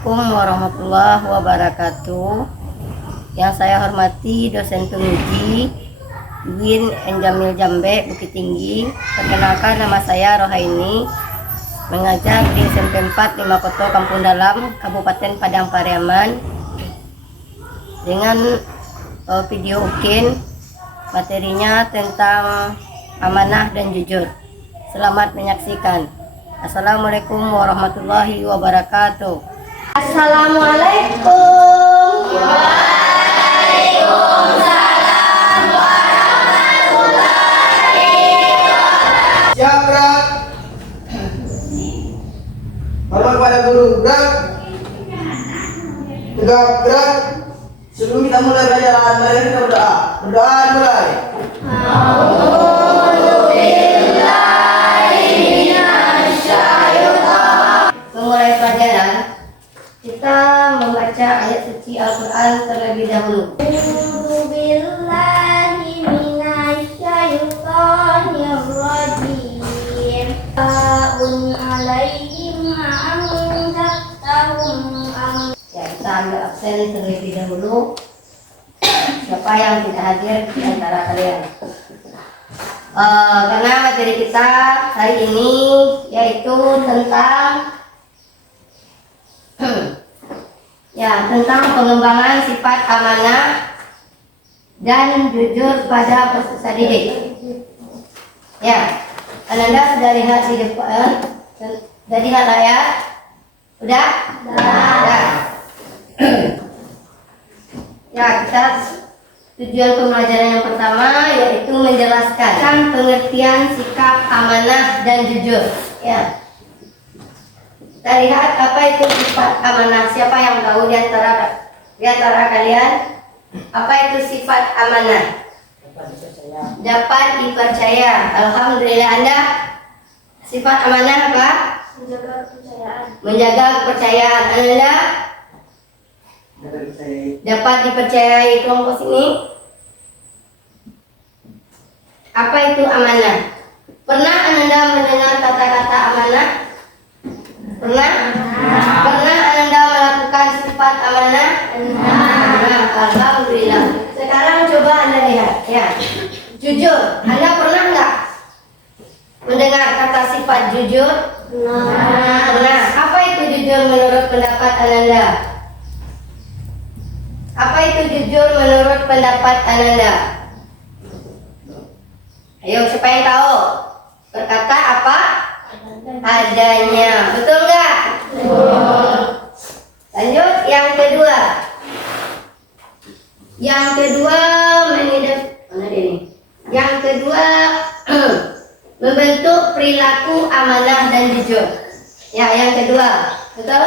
Assalamualaikum warahmatullahi wabarakatuh. Yang saya hormati dosen penguji UIN Jamil Jambe Bukit Tinggi. Perkenalkan, nama saya Rohaini, mengajar di SMP 4 Limakoto Kampung Dalam, Kabupaten Padang Pariaman. Dengan video UKIN, materinya tentang amanah dan jujur. Selamat menyaksikan. Assalamualaikum warahmatullahi wabarakatuh. Assalamualaikum. Waalaikumsalam warahmatullahi wabarakatuh. Siap, gerak. Hormat pada guru, gerak. Tegak, gerak. Sebelum kita mulai pelajaran, mari kita berdoa. Berdoa mulai. Memulai pelajaran, kita membaca ayat suci Al-Quran terlebih dahulu. A'udzubillahi minasyaitonirrajim. Ta'un alaihim ma'amdaktahum am. Ya, kita ambil absen terlebih dahulu. Siapa yang tidak hadir di antara kalian? Karena materi kita hari ini yaitu tentang tentang pengembangan sifat amanah dan jujur pada peserta didik. Ya, Anda sudah lihat di depan, sudah lihat layar? Sudah? Sudah. Ya, kita tujuan pembelajaran yang pertama yaitu menjelaskan pengertian sikap amanah dan jujur. Ya. Kita lihat apa itu sifat amanah. Siapa yang tahu di antara kalian? Apa itu sifat amanah? Dapat dipercaya. Alhamdulillah. Anda sifat amanah apa? Menjaga kepercayaan. Menjaga kepercayaan. Anda dapat dipercayai kelompok sini. Apa itu amanah? Pernah Anda mendengar kata-kata amanah? Pernah? Pernah Anda melakukan sifat amanah? Pernah. Alhamdulillah. Sekarang coba Anda lihat, ya. Jujur. Anda pernah nggak mendengar kata sifat jujur? Pernah. Apa itu jujur menurut pendapat Anda? Apa itu jujur menurut pendapat Anda? Ayo, siapa yang tahu? Berkata apa? Adanya. Betul nggak? Lanjut, yang kedua. Yang kedua Yang kedua membentuk perilaku amanah dan jujur. Ya, yang kedua. Betul?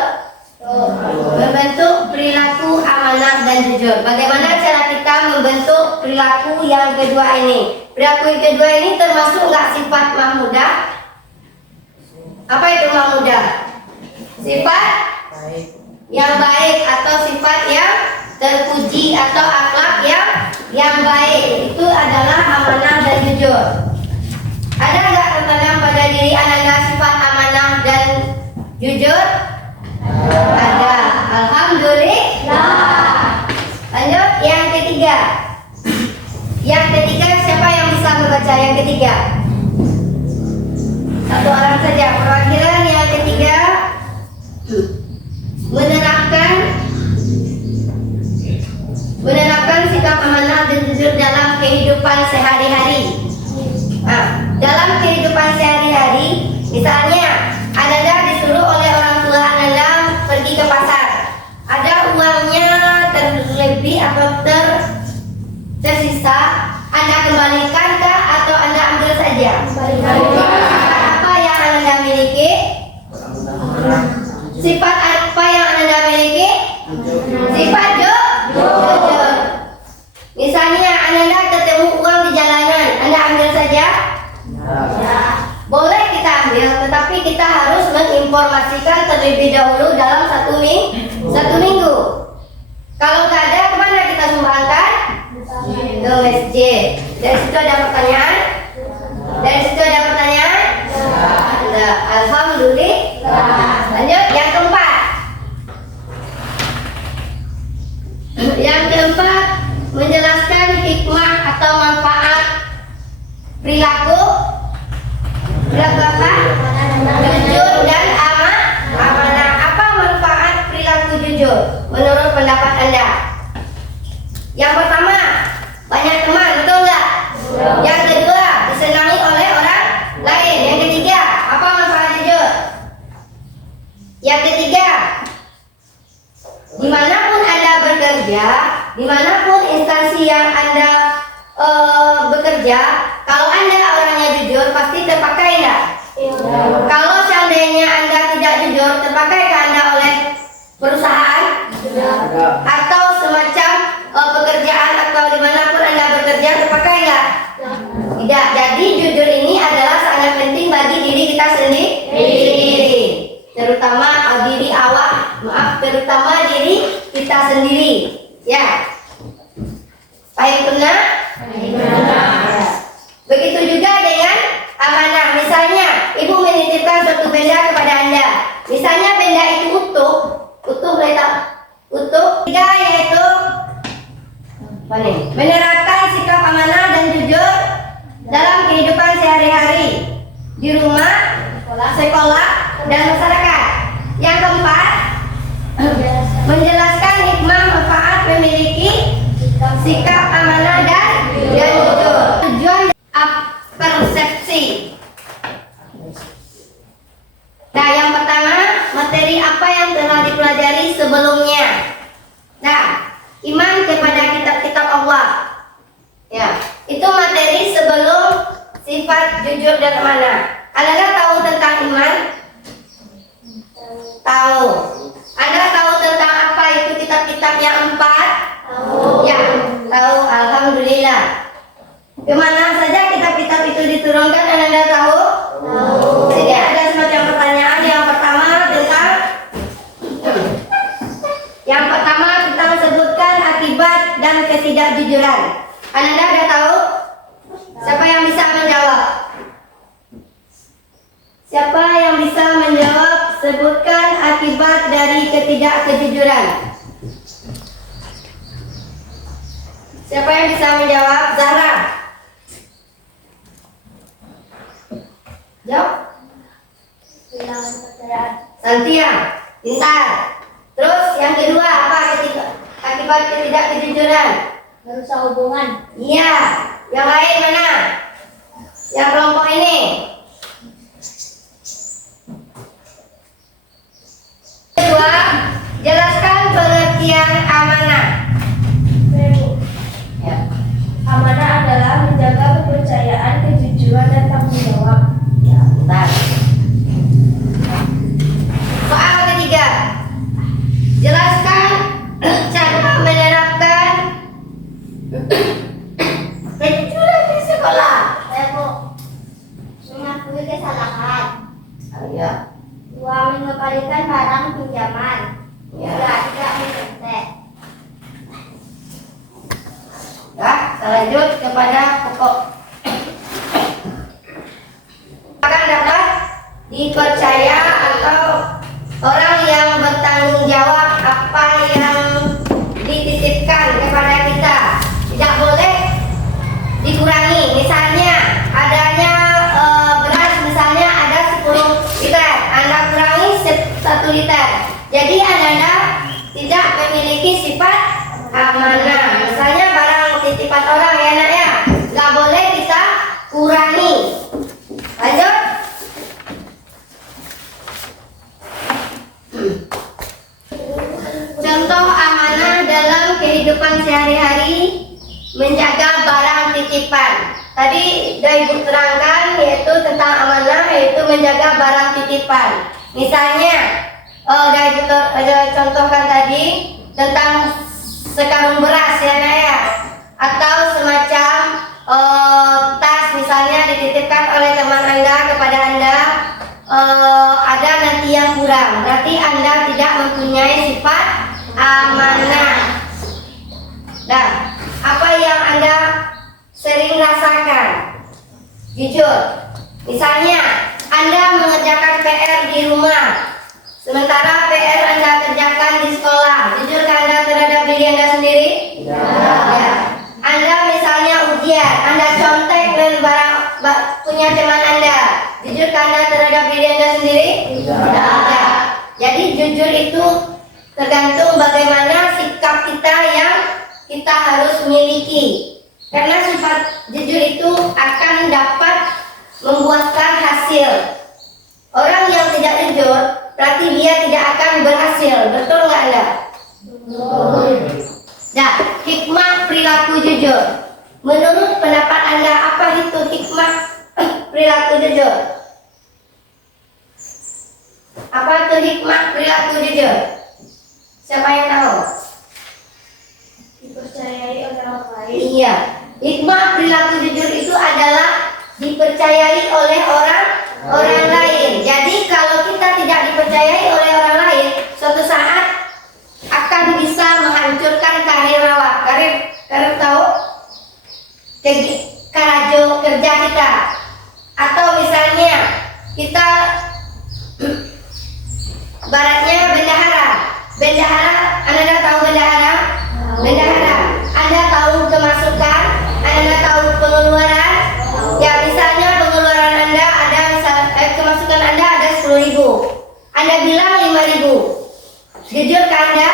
Membentuk perilaku amanah dan jujur. Bagaimana cara kita membentuk perilaku yang kedua ini? Perilaku yang kedua ini termasuk nggak sifat mahmudah? Apa itu mahmudah? Sifat yang baik atau sifat yang terpuji atau akhlak yang baik. Itu adalah amanah dan jujur. Ada nggak tertanam pada diri Anda sifat amanah dan jujur? Ada. Alhamdulillah. Lanjut, yang ketiga. Yang ketiga, siapa yang bisa membaca yang ketiga? Satu orang saja. Perwakilan yang ketiga, menerapkan sikap amanah dan jujur dalam kehidupan sehari-hari. Nah, dalam kehidupan sehari-hari, misalnya Anda disuruh oleh orang tua Anda pergi ke pasar. Ada uangnya terlebih atau tersisa, Anda kembalikan atau Anda ambil saja? Apa yang Anda miliki? Sifat apa yang Anda miliki? Sifat jujur. Misalnya Anda ketemu uang di jalanan, Anda ambil saja? Boleh kita ambil, tetapi kita harus menginformasikan terlebih dahulu dalam satu minggu. Kalau nggak ada, kemana kita sumbangkan? Ke masjid. Dari situ ada pertanyaan? Alhamdulillah. Lanjut, yang keempat. Yang keempat, menjelaskan hikmah atau manfaat perilaku apa? Jujur dan amanah. Apa manfaat perilaku jujur menurut pendapat Anda? Yang pertama, banyak teman, betul nggak? Yang kedua, disenangi oleh orang lain. Yang ketiga, apa manfaat jujur? Yang ketiga, dimanapun Anda bekerja, dimanapun instansi yang Anda bekerja, kalau Anda orangnya jujur, pasti terpakai nggak? Kalau seandainya Anda tidak jujur, terpakai Anda oleh perusahaan atau semacam pekerjaan atau dimanapun Anda bekerja, terpakai nggak? Tidak. Jadi jujur ini adalah sangat penting bagi diri kita sendiri, terutama terutama diri kita sendiri. Ya. Baik, benar? Ya. Begitu juga dengan amanah. Misalnya, ibu menitipkan suatu benda kepada Anda. Misalnya benda itu utuh berita utuh. Tiga, yaitu menerapkan sikap amanah dan jujur dalam kehidupan sehari-hari di rumah, sekolah, dan masyarakat. Yang keempat, menjelaskan hikmah manfaat memiliki sikap amanah dan jujur. Tujuan persepsi. Nah, yang pertama, materi apa yang telah dipelajari sebelumnya. Nah, iman kepada kitab-kitab Allah. Ya, itu materi sebelum sifat jujur dan amanah. Anda tahu tentang iman? Tahu. Anda tahu tentang apa itu kitab-kitab yang 4? Ya, tahu. Alhamdulillah. Kemana saja kitab-kitab itu diturunkan, Anda tahu? Jadi ada semacam pertanyaan. Yang pertama kita sebutkan akibat dan ketidakjujuran. Anda ada tahu? Siapa yang bisa menjawab? Siapa yang bisa menjawab? Sebutkan akibat dari ketidakjujuran. Siapa yang bisa menjawab? Zahra. Jawab. Kehilangan kepercayaan. Santia. Pintar. Terus yang kedua apa? Akibat ketidakjujuran. Merusak hubungan. Iya. Yang lain mana? Yang kelompok ini. Kedua, jelaskan pengertian amanah. Ya. Amanah adalah menjaga kepercayaan, kejujuran, dan tanggung jawab. Ya, bentar. Soal ketiga, jelaskan cara menerapkan kejujuran di sekolah. Mengakui kesalahan. Ya. 2. Mengembalikan barang pinjaman. Ya. 3. Tidak mencontek. Ya, lanjut kepada pokok. Akan dapat dipercaya atau orang yang bertanggung jawab apa yang dititipkan kepada kita. Tidak boleh dikurangi. Misalnya adanya beras, misalnya ada 10 liter, Anda kurangi 1 liter. Jadi Anda tidak memiliki sifat amanah. Misalnya barang titipan orang ya nak ya, nggak boleh kita kurangi. Lanjut. Contoh amanah dalam kehidupan sehari-hari, menjaga barang titipan. Tadi sudah Ibu terangkan yaitu tentang amanah, yaitu menjaga barang titipan. Misalnya, sudah Ibu contohkan tadi tentang sekarung beras ya nak ya, atau semacam tas misalnya dititipkan oleh teman Anda kepada Anda, ada nanti yang kurang, berarti Anda tidak mempunyai sifat amanah. Nah, apa yang Anda sering rasakan? Jujur. Misalnya Anda mengerjakan PR di rumah, sementara PR Anda kerjakan di sekolah. Jujur Anda terhadap diri Anda sendiri? diri Anda sendiri? Tidak ada. Jadi jujur itu tergantung bagaimana sikap kita yang kita harus miliki. Karena sifat jujur itu akan dapat membuahkan hasil. Orang yang tidak jujur berarti dia tidak akan berhasil. Betul nggak Anda? Betul. Nah, hikmah perilaku jujur. Menurut pendapat Anda, apa itu hikmah perilaku jujur? Apa itu hikmah perilaku jujur? Siapa yang tahu? Dipercayai oleh orang lain. Iya, hikmah perilaku jujur itu adalah dipercayai oleh orang lain. Jadi kalau kita tidak dipercayai oleh orang lain, suatu saat akan bisa menghancurkan karir awak. Karir tahu? Karajo kerja kita. Atau misalnya kita baratnya bendahara. Anda tahu bendahara? Bendahara. Anda tahu kemasukan? Anda tahu pengeluaran? Ya, misalnya pengeluaran Anda ada kemasukan Anda ada 10.000. Anda bilang 5.000. Jujur kan Anda?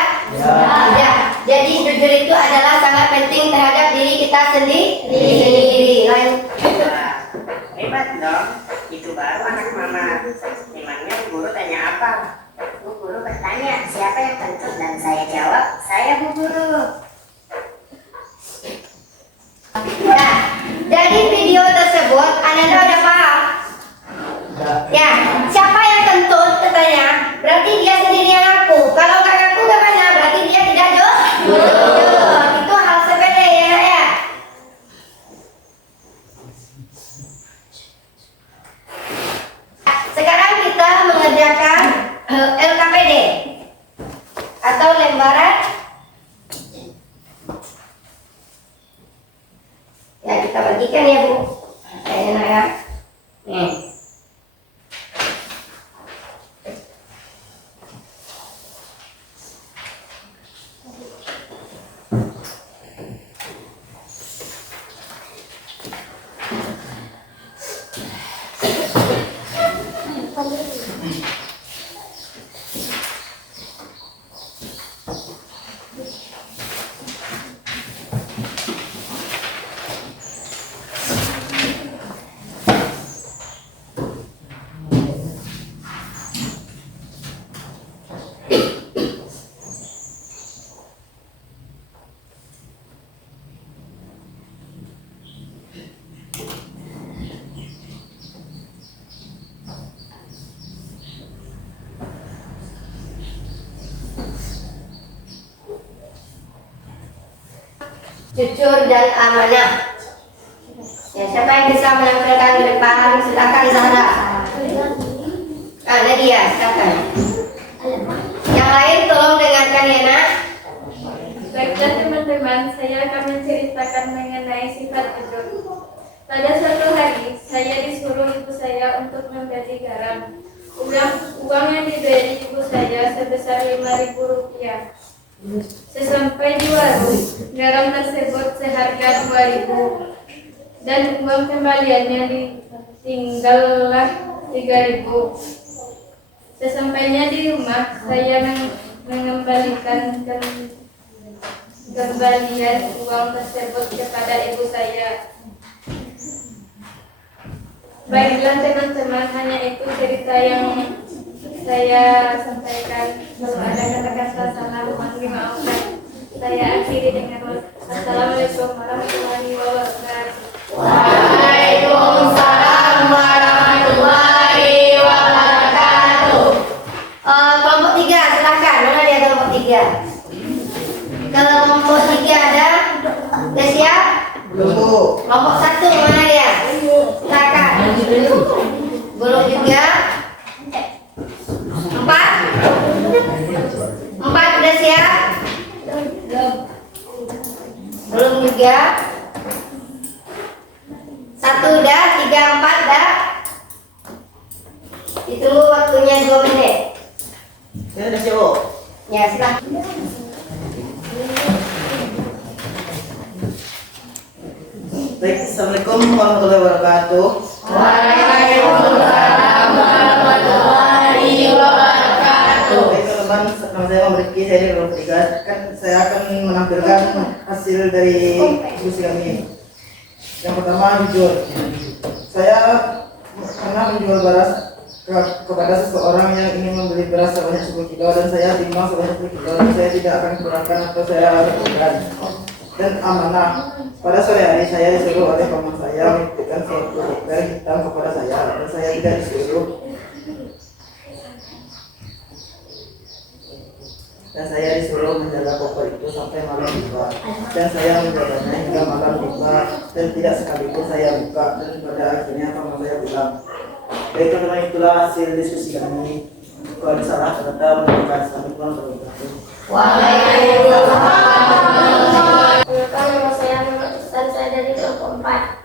Ya. Jadi jujur itu adalah sangat penting terhadap diri kita sendiri. Lain. Hebat dong, itu baru anak mama. Memangnya Bu Guru tanya apa? Bu Guru bertanya siapa yang kentut dan saya jawab, saya Bu Guru. Nah, dari video tersebut Anda udah paham? Ya, siapa yang kentut katanya? Berarti dia sendiri yang ngaku. Kalau nggak ngaku gimana? Berarti dia tidak jujur. Itu hal sepele ya, Nak, ya. Sekarang kita mengerjakan LKPD atau lembaran. Ya, kita bagikan ya, Bu. Enak ya. Nih. Jujur dan amanah. Ya, siapa yang bisa menampilkan di depan? Silakan Zahra. Nadia, silakan. Yang lain tolong dengarkan ya, Nak. Baiklah teman-teman, saya akan menceritakan mengenai sifat jujur. Pada suatu hari, saya disuruh ibu saya untuk membeli garam. Uang yang diberi ibu saya sebesar 5.000 rupiah. Sesampai di warung, garam tersebut seharga 2.000 dan uang kembaliannya ditinggallah 3.000. Sesampainya di rumah, saya mengembalikan kembalian uang tersebut kepada ibu saya. Baiklah teman-teman, hanya itu cerita yang saya sampaikan. Kalau ada kata-kata salah, mohon dimaafkan. Saya akhiri dengan Assalamualaikum warahmatullahi wabarakatuh. Waalaikumsalam warahmatullahi wabarakatuh. Kelompok 3, silakan. Mana dia kelompok 3? Kelompok 3 ada? Udah siap? Belum. Kelompok 1 mana dia? Silakan. Belum juga. 4 udah siap? Belum juga. 1 udah, 3, 4 udah. Ditunggu waktunya 2 menit. Saya udah siap, Bu. Ya, silakan. Baik, Assalamualaikum warahmatullahi wabarakatuh. Waalaikumsalam warahmatullahi saya memiliki saya di kelompok 3 kan saya akan menampilkan hasil dari diskusi kami ini. Yang pertama jujur. Saya pernah menjual beras kepada seseorang yang ingin membeli beras sebanyak 10 kilo dan saya timbang sebanyak 10 kilo dan saya tidak akan kurangkan atau saya lakukan. Dan amanah. Pada sore hari saya disuruh oleh paman saya menitipkan suatu koper hitam kepada saya dan saya tidak disuruh. Dan saya disuruh menjaga koper itu sampai malam tiba. Dan saya menjaganya hingga malam tiba dan tidak sekalipun saya buka dan pada akhirnya paman saya pulang. Baik teman-teman, itulah hasil diskusi kami. Kalau ada salah kata menunjukkan selamat pulang terima. Perkenalkan, nama saya Muhammad Ihsan, saya dari kelompok 4.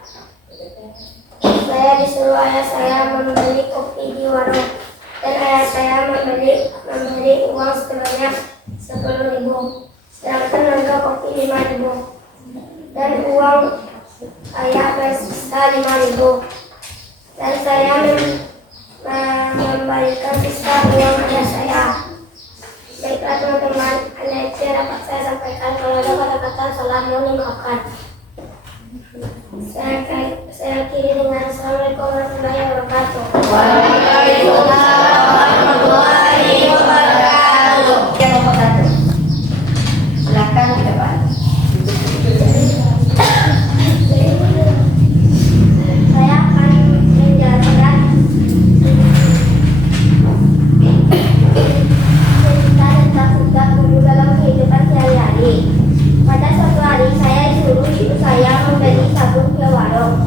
Saya disuruh ayah saya membeli kopi di warung dan ayah saya memberi uang sebanyak 10.000, sedangkan harga kopi 5.000 dan uang ayah bersisa 5.000 dan saya membalikan sisa uang ayah saya. Baiklah teman-teman, hanya itu yang dapat saya sampaikan. Kalau ada kata-kata salah mohon dimaafkan. Saya akhiri dengan Assalamualaikum warahmatullahi wabarakatuh. Waalaikumsalam warahmatullahi wabarakatuh. Yang nomor 1. Silakan ke depan. Saya akan menjelaskan cerita tentang sikap guru dalam kehidupan sehari-hari. Pada suatu hari saya disuruh ibu saya membeli sabun ke warung.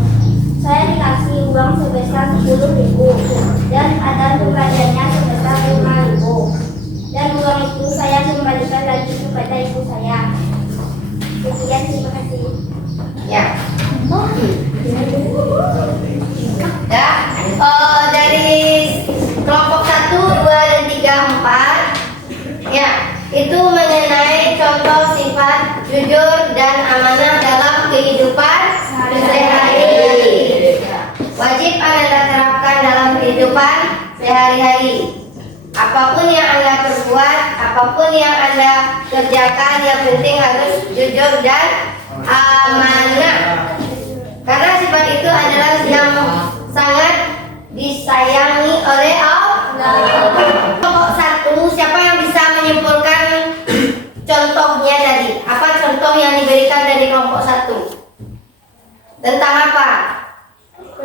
Saya dikasih uang sebesar 10.000 dan ada tunggakannya sebesar 5.000. Dan uang itu saya kembalikan lagi kepada ibu saya. Sekian, terima kasih. Ya. Dari kelompok 1, 2, dan 3, 4. Ya, itu mengenai contoh sifat jujur dan amanah dalam kehidupan sehari-hari. Wajib Anda terapkan dalam kehidupan sehari-hari. Apapun yang Anda perbuat, apapun yang Anda kerjakan, yang penting harus jujur dan amanah. Karena sifat itu adalah yang sangat disayangi oleh Allah. Kelompok 1, siapa yang bisa menyimpulkan contohnya tadi? Apa contoh yang diberikan dari kelompok 1? Tentang apa?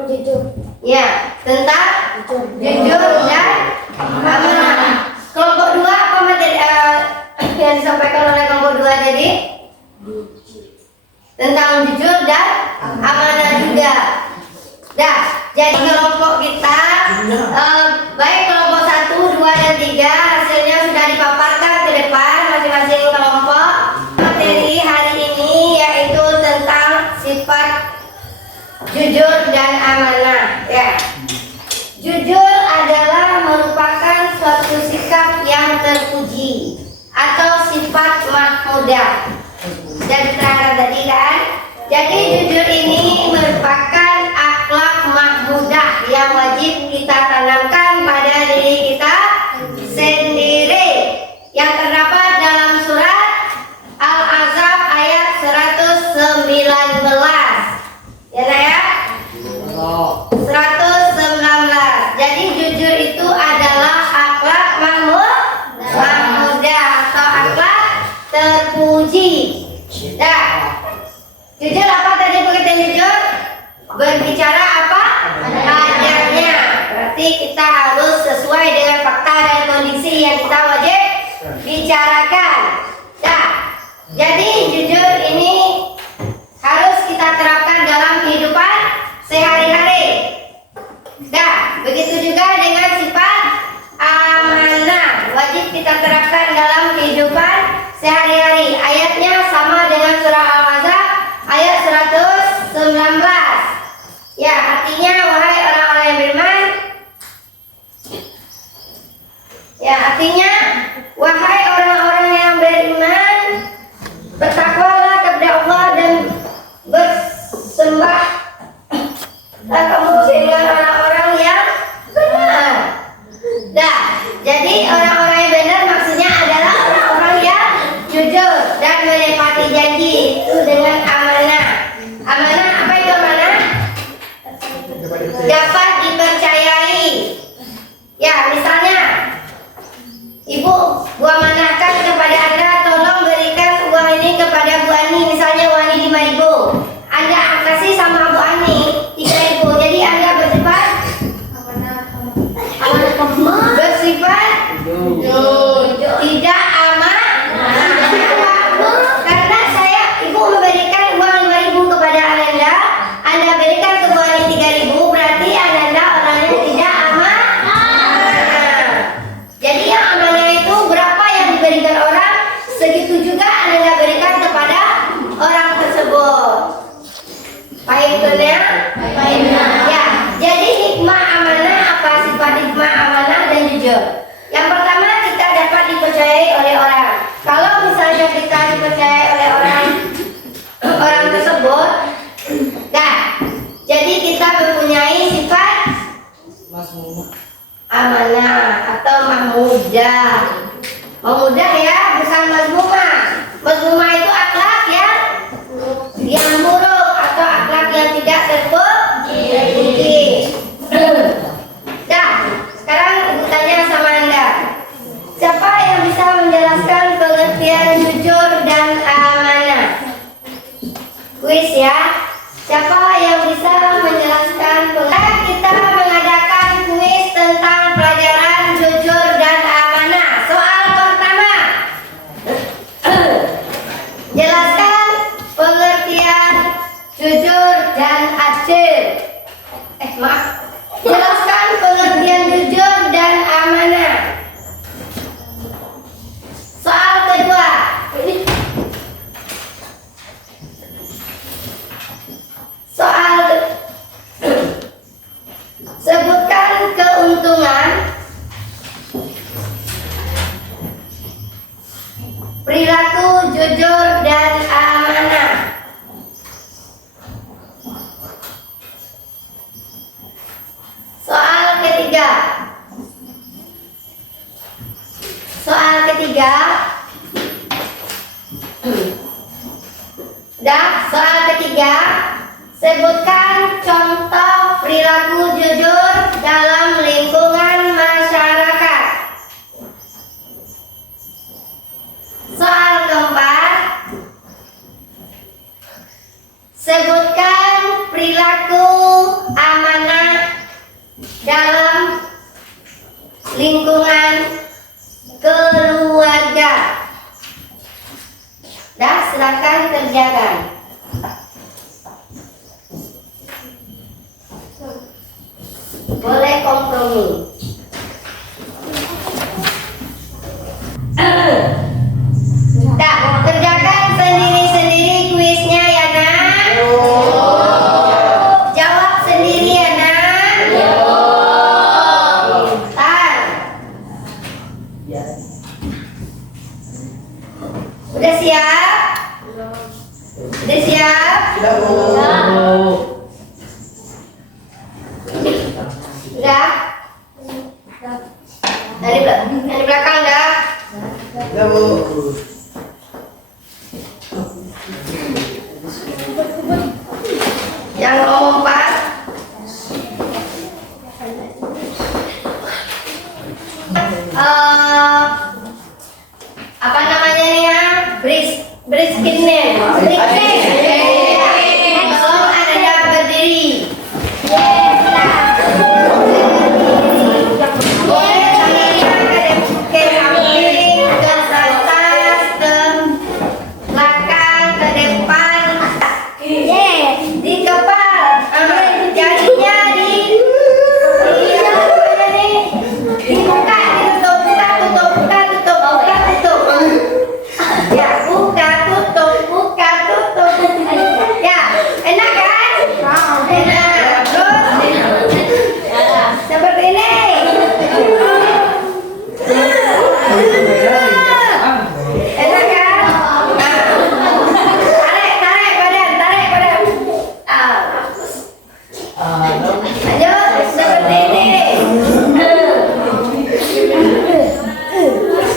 Jujur. Ya, tentang jujur dan amanah. Kelompok 2 apa materi yang disampaikan oleh kelompok 2 tadi? Tentang jujur dan amanah juga. Dah, jadi kelompok kita baik kelompok 1, 2, dan 3 hasilnya sudah dipaparkan ke depan masing-masing kelompok. Materi hari ini yaitu tentang sifat jujur dan amanah. Ya. Jujur adalah merupakan suatu sikap yang terpuji atau sifat mahmudah. Dan terangkan tadi kan. Jadi jujur ini merupakan akhlak mahmudah yang wajib kita tanamkan pada diri kita sendiri, yang terdapat dalam surat Al-Ahzab ayat 119. Ya nak ya? 119. Jadi jujur itu adalah akhlak mahmudah atau akhlak terpuji. Dah. Jujur apa tadi pengertian jujur? Berbicara apa? Adanya. Berarti kita harus sesuai dengan fakta dan kondisi yang kita wajib bicarakan. Dah. Jadi jujur ini harus kita terapkan dalam kehidupan sehari-hari. Dah. Begitu juga dengan sifat amanah, wajib kita terapkan dalam kehidupan sehari-hari. Ayatnya sama dengan surah Al-Ahzab ayat 119. Ya, artinya wahai orang-orang yang beriman. Ya, artinya wahai orang-orang yang beriman, bertakwalah kepada Allah dan bersembah kamu dengan orang-orang yang benar. Nah, jadi orang-orang yang benar maksudnya adalah dipercayai oleh orang tersebut. Nah, jadi kita mempunyai sifat amanah atau mahmudah. Mahmudah ya, bukan mazmumah. Mazmumah itu akhlak yang buruk atau akhlak yang tidak terpuji. Dah, sekarang ibu tanya sama Anda. Siapa yang bisa menjelaskan pengertian jujur dan amanah? Kuis ya. Siapa yang bisa menjelaskan pengertian? Kita mengadakan kuis tentang pelajaran jujur dan amanah. Soal pertama. Jelaskan pengertian jujur dan adil. Maaf. Jelaskan pengertian jujur dan amanah. Soal kedua. Sebutkan keuntungan perilaku jujur dan amanah. Soal ketiga. Soal ketiga. Sebutkan contoh perilaku jujur dalam lingkungan masyarakat. Soal keempat. Sebutkan perilaku amanah dalam lingkungan keluarga. Dah, silakan kerjakan. Boleh kompromi. Dah, kerjakan sendiri-sendiri kuisnya ya nak. Jawab sendiri ya nak. Udah siap? Udah siap? Sudah, Bu. Udah? Dari belakang dah? Sudah, Bu. Yang nomor 4. Apa namanya nih ya? Briskinen. Tolong Anda berdiri. Boleh tangannya ke samping, ke atas, ke belakang, ke depan, di kepala, jadinya di mana nih? Dibuka, ditutup, buka, tutup, buka, tutup, buka, tutup. Ya, buka, tutup, buka, tutup. Ya, enak kan? Enak. Terus seperti ini. Enak kan? Tarik badan. Lanjut seperti ini.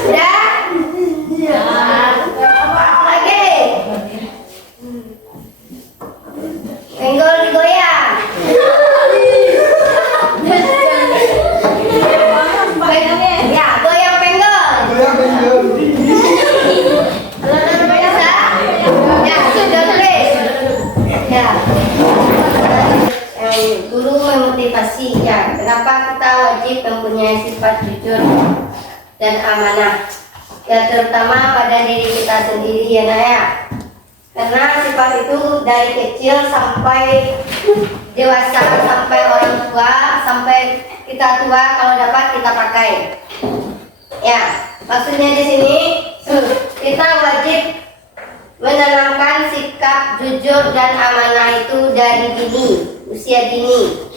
Ya. Lagi. Penggol digoyang. Ya, goyang penggol. Kalau biasa. Ya, sudah tulis. Ya. Guru memotivasi ya. Kenapa kita wajib mempunyai sifat jujur dan amanah? Ya, terutama pada diri kita sendiri ya nak ya. Karena sifat itu dari kecil sampai dewasa, sampai orang tua, sampai kita tua, kalau dapat kita pakai. Ya, maksudnya di sini kita wajib menanamkan sikap jujur dan amanah itu dari dini, usia dini.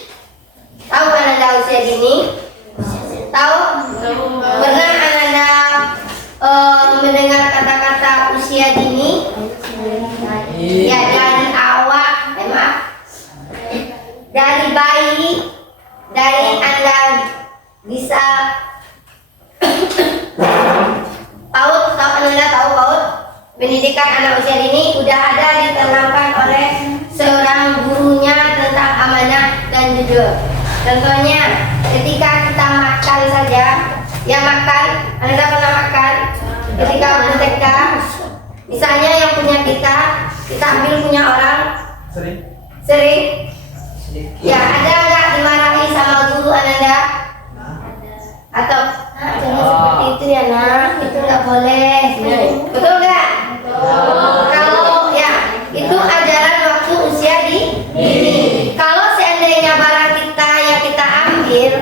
Tahu Ananda usia dini? Tahu? Pernah Ananda mendengar kata-kata usia dini? Ya, dari awal, dari bayi, dari Anda bisa PAUD, Anda tahu PAUD? Pendidikan anak usia dini udah ada ditanamkan oleh seorang gurunya tentang amanah dan jujur. Contohnya, ketika kita makan saja, ya makan, Anda pernah makan? Ketika waktu TK, misalnya yang punya kita ambil punya orang, sering? Ya, ada nggak dimarahi sama guru Anda? Atau jangan seperti itu ya nak, itu nggak boleh. Betul nggak? Kalau ya itu ajaran waktu usia dini. Kalau seandainya barang kita yang kita ambil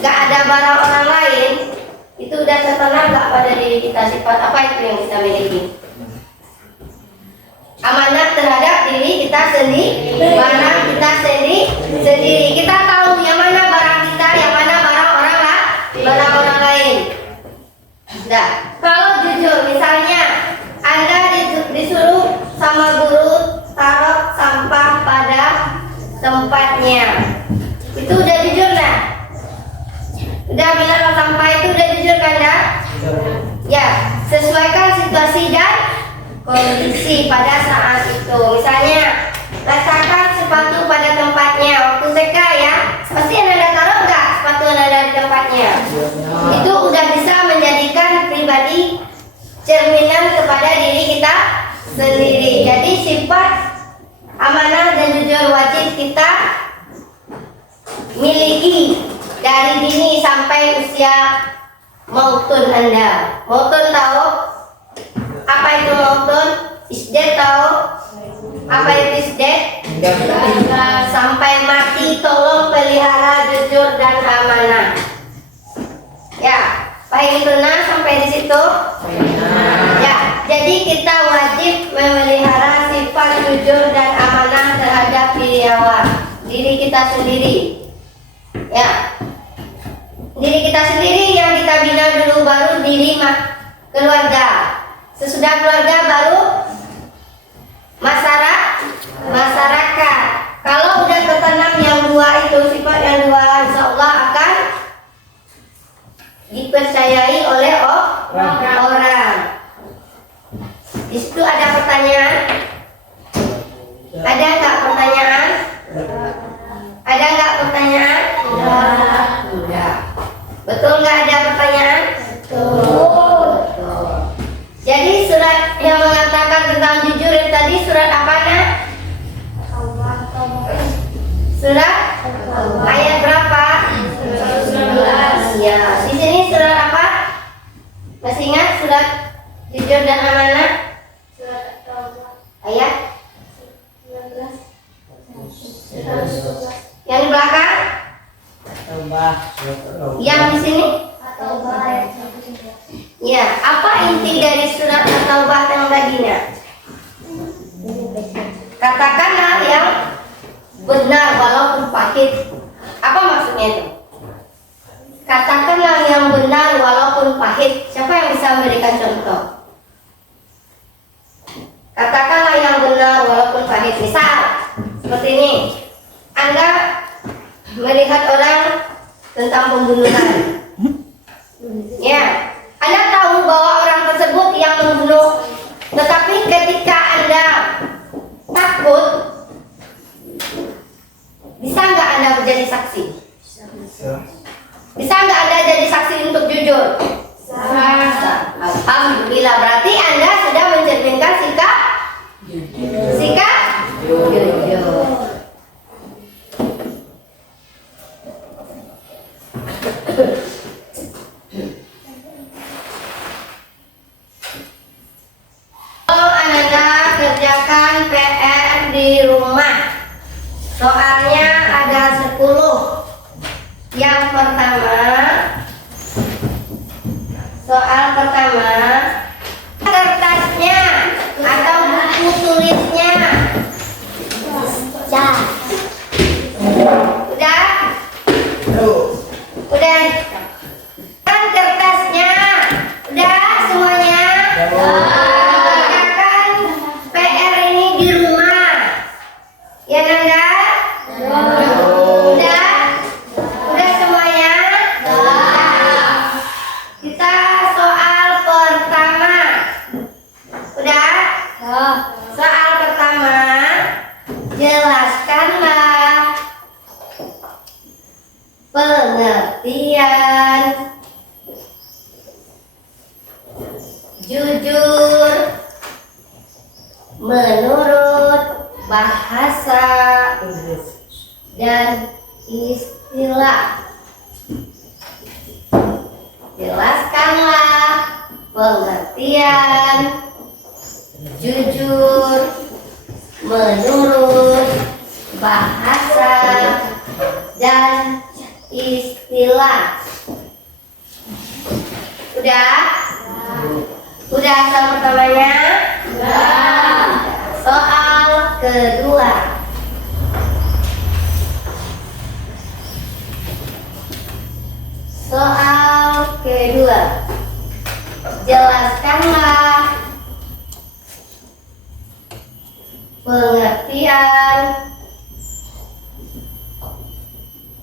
nggak ada barang orang lain, itu udah tertanam nggak pada diri kita sifat apa itu yang kita miliki? Amanah terhadap diri kita sendiri, barang kita sendiri. Kita tahu yang mana barang kita, yang mana barang orang lain. Nah, kalau jujur, misalnya Anda disuruh sama guru taruh sampah pada tempatnya, itu udah jujur nah? Udah bilang sampah itu udah jujur kan dah? Ya, sesuaikan situasi dan kondisi pada saat itu. Misalnya, letakkan sepatu pada tempatnya. Waktu TK ya, pasti Anda taruh nggak sepatu Anda di tempatnya? Itu udah bisa menjadikan pribadi cerminan kepada diri kita sendiri. Jadi sifat amanah dan jujur wajib kita miliki dari dini sampai usia mautun Anda. Mautun tahu? Apa itu mautun? Isdet tahu? Apa itu isdet? Sampai mati tolong pelihara jujur dan amanah. Ya, paham itu nah sampai di situ? Ya, jadi kita wajib memelihara sifat jujur dan amanah terhadap diri kita sendiri. Ya, diri kita sendiri yang kita bina dulu, baru diri keluarga. Sesudah keluarga baru masyarakat. Kalau udah tertanam yang dua itu, sifat yang dua, insya Allah akan dipercayai oleh orang. Di situ ada pertanyaan? Ada nggak pertanyaan? Ada nggak pertanyaan? Udah. Betul nggak ada pertanyaan? Betul. Jadi surat yang mengatakan tentang jujur tadi surat apa nak? Surat ayat berapa? 19. Ya, di sini surat apa? Masih ingat surat jujur dan amanah? Ayat 19. Yang di belakang? Yang di sini? Ya, apa inti dari surat At-Taubah yang tadinya? Katakanlah yang benar walaupun pahit. Apa maksudnya itu? Katakanlah yang benar walaupun pahit. Siapa yang bisa memberikan contoh? Katakanlah yang benar walaupun pahit. Misal seperti ini, Anda melihat orang tentang pembunuhan. Ya, Anda tahu bahwa orang tersebut yang membunuh, tetapi ketika Anda takut, bisa nggak Anda menjadi saksi? Bisa nggak Anda jadi saksi untuk jujur? Bisa. Alhamdulillah, berarti Anda sudah mencerminkan sikap jujur. Kalau Anda kerjakan PR di rumah, soalnya ada 10. Yang pertama, soal pertama, kertasnya atau buku tulisnya. Udah? Kan kertasnya udah semuanya? Udah. menurut bahasa dan istilah. Jelaskanlah pengertian jujur menurut bahasa dan istilah. Udah? Udah soal pertamanya? Soal kedua. Soal kedua. Jelaskanlah pengertian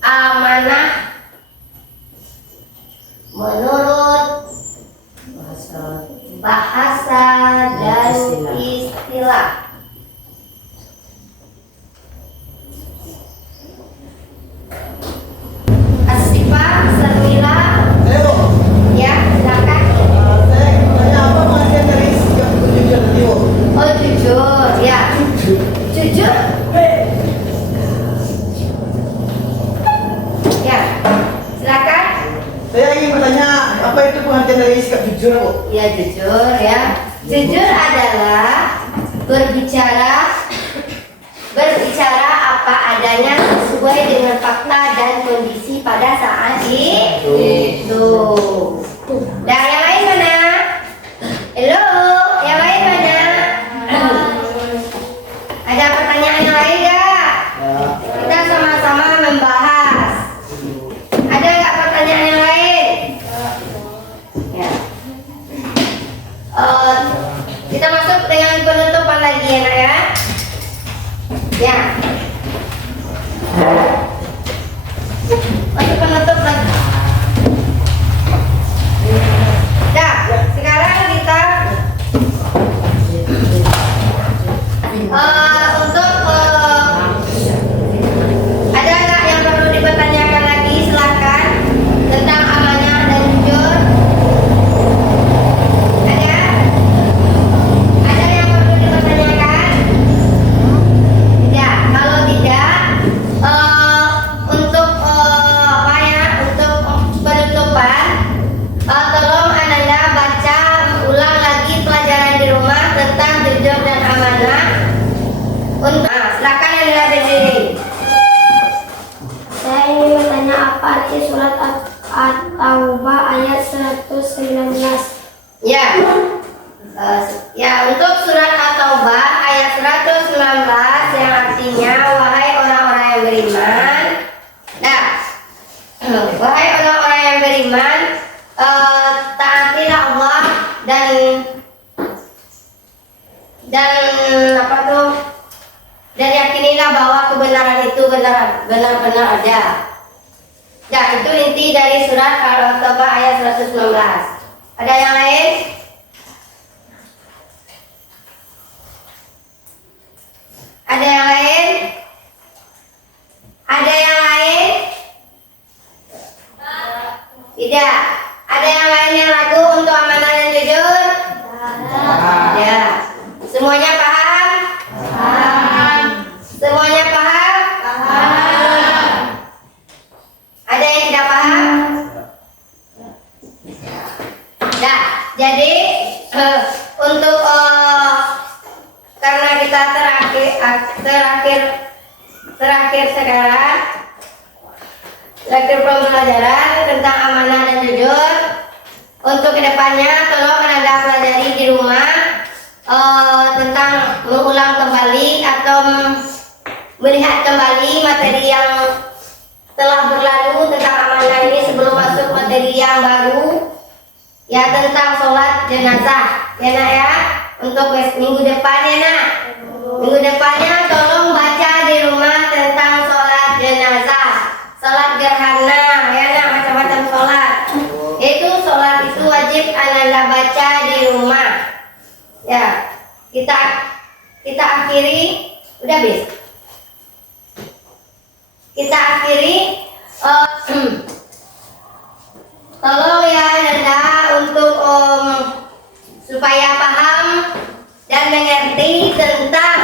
amanah menurut bahasa dan istilah. Asifa, Sarmila, Saya Bu, ya silakan. saya mau tanya apa pengertian dari sikap jujur tadi Bu? Oh jujur, ya. Jujur. Ya, silakan. Saya ingin bertanya apa itu pengertian dari sikap jujur Bu? Ya jujur ya. Jujur adalah berbicara apa adanya sesuai dengan fakta dan kondisi pada saat itu. Dan yang lain mana? Halo, yang lain mana? Ada pertanyaan yang lain nggak? Kita sama-sama membahas. Ada nggak pertanyaan yang lain? Ya. Kita masuk dengan penutupan lagi ya nak ya. Ya. Masuk penutup lagi. Nah, sekarang kita untuk ada nggak yang perlu dipertanyakan lagi? Silakan tentang amanah dan jujur. Ada yang perlu dipertanyakan? Tidak. Kalau tidak, untuk apa ya? Untuk penutupan, tolong Ananda baca ulang lagi pelajaran di rumah tentang jujur dan amanah. Silakan Ananda berdiri. Saya ingin bertanya apa arti surat At-Taubah ayat 119. Ya. Ya, untuk surat At-Taubah ayat 119 yang artinya wahai orang-orang yang beriman. Nah, wahai orang-orang yang beriman, taatilah Allah dan apa tuh? Dan yakinilah bahwa kebenaran itu benar-benar ada. Ya, itu inti dari surat At-Taubah ayat 119. Ada yang lain? Ada yang lain? Ada yang lain? Tidak. Ada yang lain yang ragu untuk amanah dan jujur? Ya. Semuanya paham? Paham. Semuanya paham? Paham. Ada yang tidak paham? Nah, jadi untuk karena kita terakhir pembelajaran tentang amanah dan jujur. Untuk kedepannya tolong Anda pelajari di rumah tentang mengulang kembali atau melihat kembali materi yang telah berlalu tentang amanah ini sebelum masuk materi yang baru, ya, tentang sholat jenazah ya nak ya. Untuk minggu depan ya nak, minggu depannya tolong baca di rumah tentang sholat jenazah, sholat gerhana ya nak, macam-macam sholat. Itu sholat itu wajib Anda baca di rumah ya. Kita akhiri, udah bis. Kita akhiri tolong ya Anda untuk supaya paham dan mengerti tentang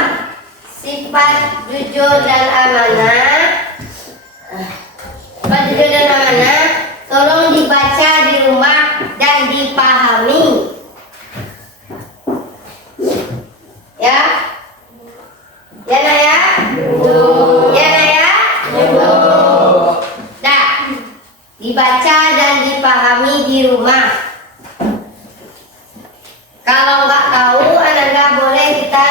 sifat jujur dan amanah. Sifat jujur dan amanah, tolong dibaca di rumah dan dipahami. Ya, ya nak ya, ya nak ya. Nah, dibaca dan dipahami di rumah. Kalau nggak tahu, Ananda boleh kita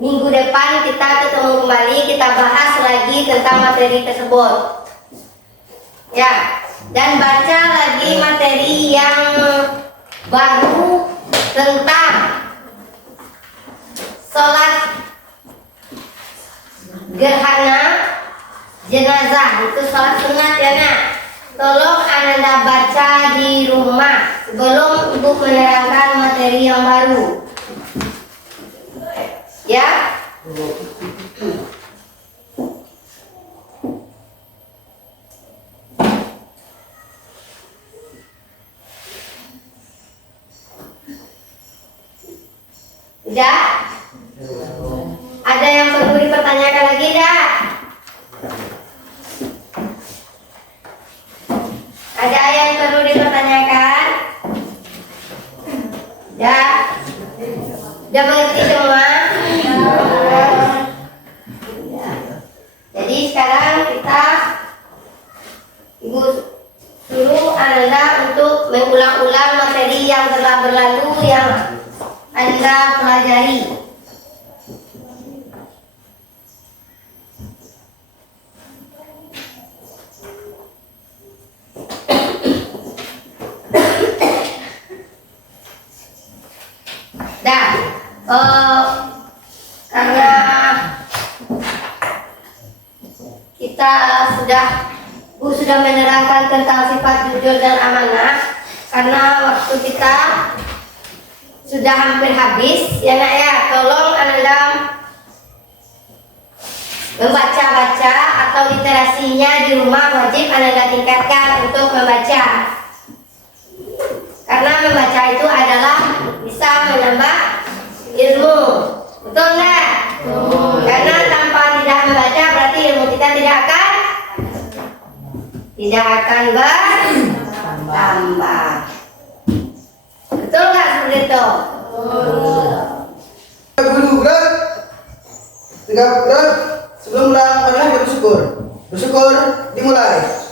minggu depan kita ketemu kembali, kita bahas lagi tentang materi tersebut. Ya, dan baca lagi materi yang baru tentang sholat gerhana jenazah, itu sholat sunat ya nak. Tolong Ananda baca di rumah sebelum ibu menerangkan materi yang baru. Ya. Udah? Ada yang perlu dipertanyakan lagi dah? Ada yang perlu dipertanyakan? Ya, udah mengerti semua? Ya. Jadi sekarang kita ibu suruh Anda untuk mengulang-ulang materi yang telah berlalu yang Anda pelajari. Dah, karena kita sudah menerangkan tentang sifat jujur dan amanah, karena waktu kita sudah hampir habis, ya nak ya. Tolong Ananda membaca-baca atau literasinya di rumah wajib Ananda tingkatkan untuk membaca. Karena membaca itu adalah bisa menambah ilmu. Betul nggak? Karena tanpa tidak membaca berarti ilmu kita tidak akan bertambah. Betul nggak seperti itu? Dulu berat, tegak berat. Sebelum melakukan bersyukur. Bersyukur dimulai.